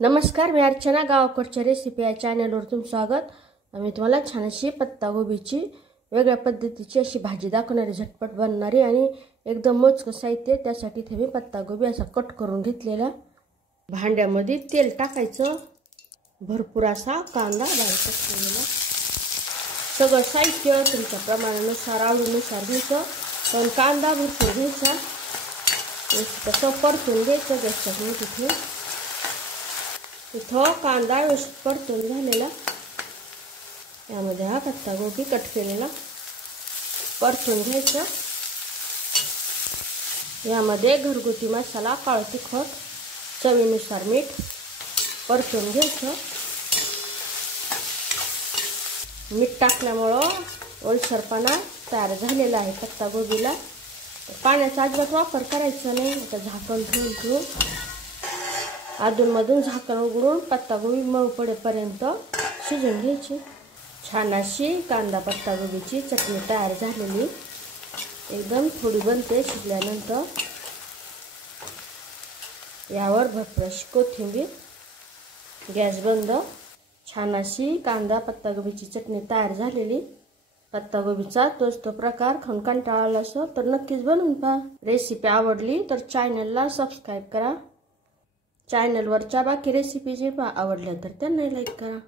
नमस्कार, मी अर्चना. गावाकडच्या रेसिपी या चॅनलवर तुमचं स्वागत. मी तुम्हाला छान अशी पत्तागोबीची वेगळ्या पद्धतीची अशी भाजी दाखवणारी, झटपट बनणारी आणि एकदम मोजकं साहित्य. त्यासाठी इथे मी पत्तागोबी असा कट करून घेतलेला. भांड्यामध्ये तेल टाकायचं, भरपूर असा कांदा बारीक केलेला, सगळं साहित्य तुमच्या प्रमाणानुसार आवडीनुसार घ्यायचं. पण कांदा भरपूर घ्यायचा, तसं परतून घ्यायचं गॅसच्या तिथे. इथं कांदा व्यवस्थित परतून झालेला, यामध्ये हा पत्तागोबी कट केलेला परतून घ्यायचा. यामध्ये घरगुती मसाला, काळं तिखट, चवीनुसार मीठ परतून घ्यायचं. मीठ टाकल्यामुळं ओलसरपणा तयार झालेला आहे पत्तागोबीला. पाण्याचा अजिबात वापर करायचा नाही. आता झाकण ठेवून अधूनमधून झाकण उघडून पत्तागोबी मऊ पडेपर्यंत शिजून घ्यायची. छान अशी कांदा पत्तागोबीची चटणी तयार झालेली, एकदम थोडी बनते शिजल्यानंतर. यावर भरपूर अशी कोथिंबीर, गॅस बंद. छान अशी कांदा पत्तागोबीची चटणी तयार झालेली. पत्तागोबीचा तोच तो प्रकार खाऊन कंटाळा आला असो तर नक्कीच बनवून पहा. रेसिपी आवडली तर चॅनलला सबस्क्राईब करा. चॅनलवरच्या बाकी रेसिपी जे आवडल्या तर त्यांना लाईक करा.